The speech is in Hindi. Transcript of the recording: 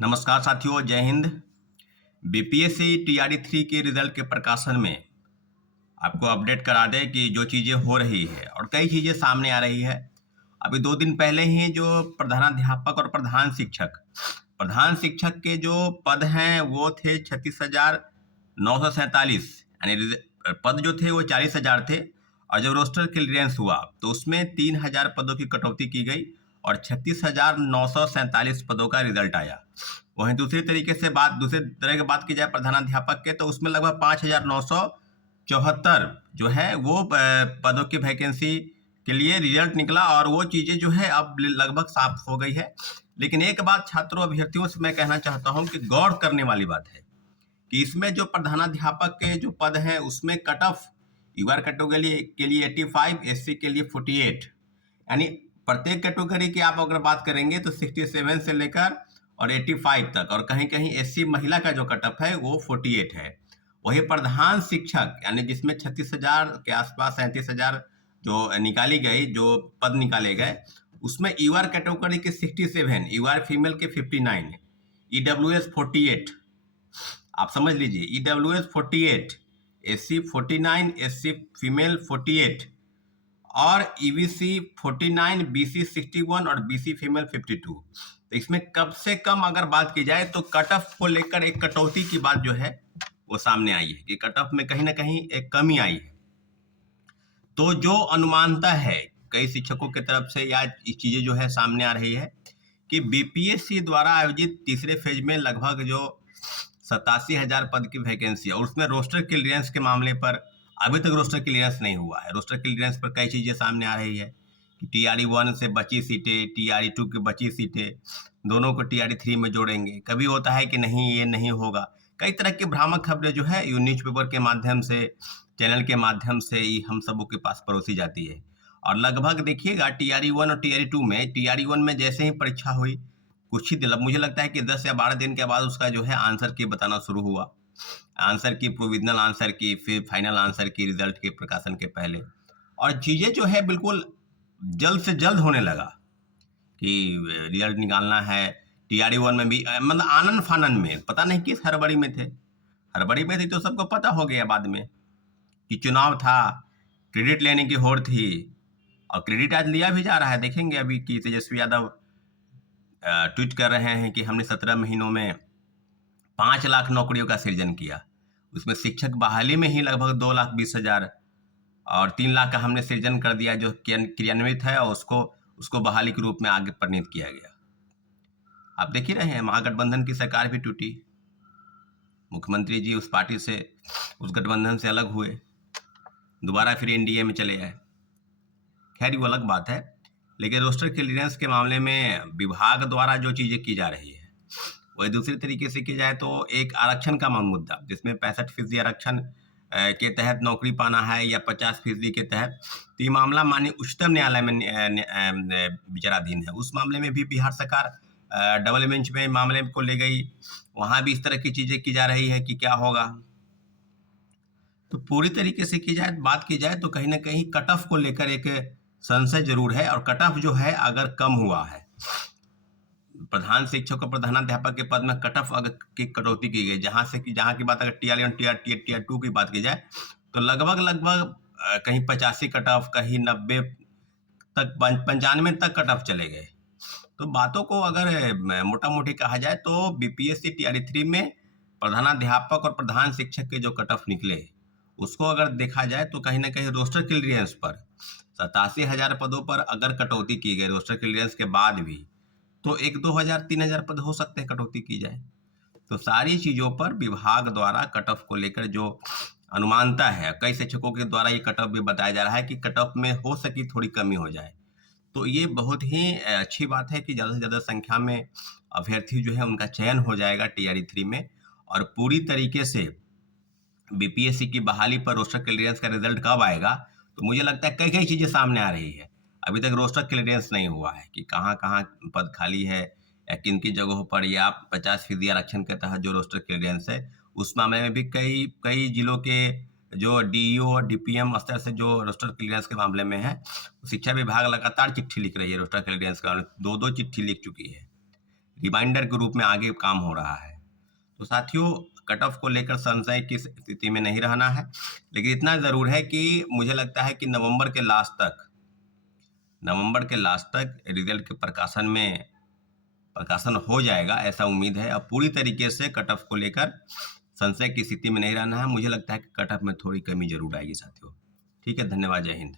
नमस्कार साथियों, जय हिंद। बीपीएससी टीआरई 3 के रिजल्ट के प्रकाशन में आपको अपडेट करा दें कि जो चीज़ें हो रही है और कई चीज़ें सामने आ रही है। अभी 2 दिन पहले ही जो प्रधानाध्यापक और प्रधान शिक्षक के जो पद हैं वो थे 36,947, यानी पद जो थे वो 40,000 थे। और जब रोस्टर क्लियरेंस हुआ तो उसमें 3,000 पदों की कटौती की गई और 36,947 पदों का रिजल्ट आया। वहीं दूसरी तरह की बात की जाए प्रधानाध्यापक के, तो उसमें लगभग 5,974 जो है वो पदों की वैकेंसी के लिए रिजल्ट निकला और वो चीज़ें जो है अब लगभग साफ हो गई है। लेकिन एक बात छात्रों अभ्यर्थियों से मैं कहना चाहता हूं कि गौर करने वाली बात है कि इसमें जो प्रधानाध्यापक के जो पद हैं उसमें कट ऑफ यूआर कैटेगरी के लिए 85, एससी के लिए 48, यानी प्रत्येक कैटेगरी की आप अगर बात करेंगे तो 67 से लेकर और 85 तक, और कहीं कहीं एससी महिला का जो कट ऑफ है वो 48 है। वही प्रधान शिक्षक यानी जिसमें 36,000 के आसपास 37,000 जो निकाली गई, जो पद निकाले गए, उसमें यूआर कैटेगरी के 67, यूआर फीमेल के 59, ईडब्ल्यूएस 48, आप समझ लीजिए, ईडब्ल्यूएस 48, एससी 49, एससी फीमेल 48 और ईबीसी 49, बीसी 61 और बीसी फीमेल 52। तो इसमें कम से कम अगर बात की जाए तो कट ऑफ को लेकर एक कटौती की बात जो है वो सामने आई है कि कट ऑफ में कहीं ना कहीं एक कमी आई है। तो जो अनुमानता है कई शिक्षकों की तरफ से या चीज़ें जो है सामने आ रही है कि बीपीएससी द्वारा आयोजित तीसरे फेज में लगभग जो 87,000 पद की वैकेंसी और उसमें रोस्टर क्लियरेंस के मामले पर अभी तक रोस्टर क्लियरेंस नहीं हुआ है। रोस्टर क्लियरेंस पर कई चीज़ें सामने आ रही है कि टीआरई 1 से बची सीटें, टीआरई 2 की बची सीटें, दोनों को टीआरई 3 में जोड़ेंगे। कभी होता है कि नहीं, ये नहीं होगा। कई तरह की भ्रामक खबरें जो है न्यूज़पेपर के माध्यम से, चैनल के माध्यम से हम सबों के पास परोसी जाती है। और लगभग देखिएगा टीआरई 1 और टीआरई 2 में, टीआरई 1 में जैसे ही परीक्षा हुई कुछ ही दिन, मुझे लगता है कि 10 या 12 दिन के बाद उसका जो है आंसर की बताना शुरू हुआ, आंसर की, प्रोविजनल आंसर की, फिर फाइनल आंसर की, रिजल्ट के प्रकाशन के पहले। और चीज़ें जो है बिल्कुल जल्द से जल्द होने लगा कि रिजल्ट निकालना है। टीआरई 1 में भी मतलब आनन फानन में, पता नहीं किस हड़बड़ी में थे, हड़बड़ी में थी तो सबको पता हो गया बाद में कि चुनाव था, क्रेडिट लेने की होड़ थी और क्रेडिट आज लिया भी जा रहा है। देखेंगे अभी कि तेजस्वी यादव ट्वीट कर रहे हैं कि हमने 17 महीनों में 5 लाख नौकरियों का सृजन किया, उसमें शिक्षक बहाली में ही लगभग 2,20,000 और 3 लाख का हमने सृजन कर दिया जो क्रियान्वित है और उसको बहाली के रूप में आगे परिणित किया गया। आप देख ही रहे हैं, महागठबंधन की सरकार भी टूटी, मुख्यमंत्री जी उस पार्टी से, उस गठबंधन से अलग हुए, दोबारा फिर एनडीए में चले आए। खैर वो अलग बात है। लेकिन रोस्टर क्लियरेंस के मामले में विभाग द्वारा जो चीज़ें की जा रही है वही दूसरी तरीके से की जाए तो एक आरक्षण का मुद्दा, जिसमें 65% आरक्षण के तहत नौकरी पाना है या 50% के तहत, तो ये मामला माननीय उच्चतम न्यायालय में विचाराधीन है। उस मामले में भी बिहार सरकार डबल बेंच में मामले को ले गई, वहाँ भी इस तरह की चीज़ें की जा रही है कि क्या होगा। तो पूरी तरीके से बात की जाए तो कहीं ना कहीं कट ऑफ को लेकर एक संशय जरूर है। और कट ऑफ जो है अगर कम हुआ है, प्रधान शिक्षक और प्रधानाध्यापक के पद में कट ऑफ अगर की कटौती की गई, जहाँ की बात अगर टीआरई 1 टीआर 2 की बात की जाए तो लगभग कहीं 85 कट ऑफ, कहीं 90 तक, 95 तक कट ऑफ चले गए। तो बातों को अगर मोटा मोटी कहा जाए तो बीपीएससी टीआरई 3 में प्रधानाध्यापक और प्रधान शिक्षक के जो कट ऑफ निकले उसको अगर देखा जाए तो कहीं ना कहीं रोस्टर क्लियरेंस पर 87,000 पदों पर अगर कटौती की गई रोस्टर क्लियरेंस के बाद भी, तो 1-2,000 3,000 पद हो सकते हैं कटौती की जाए। तो सारी चीज़ों पर विभाग द्वारा कट ऑफ को लेकर जो अनुमानता है, कई शिक्षकों के द्वारा ये कट ऑफ भी बताया जा रहा है कि कट ऑफ में हो सकी थोड़ी कमी हो जाए। तो ये बहुत ही अच्छी बात है कि ज़्यादा से ज़्यादा संख्या में अभ्यर्थी जो है उनका चयन हो जाएगा टीआरई 3 में। और पूरी तरीके से बीपीएससी की बहाली पर रोस्टर क्लियरेंस का रिजल्ट कब आएगा, तो मुझे लगता है कई चीज़ें सामने आ रही है। अभी तक रोस्टर क्लियरेंस नहीं हुआ है कि कहाँ कहाँ पद खाली है या किन की जगहों पर, या 50% आरक्षण के तहत जो रोस्टर क्लियरेंस है उस मामले में भी कई जिलों के जो डीईओ और डीपीएम स्तर से जो रोस्टर क्लियरेंस के मामले में है, शिक्षा विभाग लगातार चिट्ठी लिख रही है रोस्टर क्लियरेंस का, 2-2 चिट्ठी लिख चुकी है। रिमाइंडर के रूप में आगे काम हो रहा है। तो साथियों, कट ऑफ को लेकर संशय की स्थिति में नहीं रहना है, लेकिन इतना ज़रूर है कि मुझे लगता है कि नवंबर के लास्ट तक रिजल्ट के प्रकाशन हो जाएगा, ऐसा उम्मीद है। अब पूरी तरीके से कट ऑफ को लेकर संशय की स्थिति में नहीं रहना है। मुझे लगता है कि कट ऑफ में थोड़ी कमी जरूर आएगी साथियों। ठीक है, धन्यवाद, जय हिंद।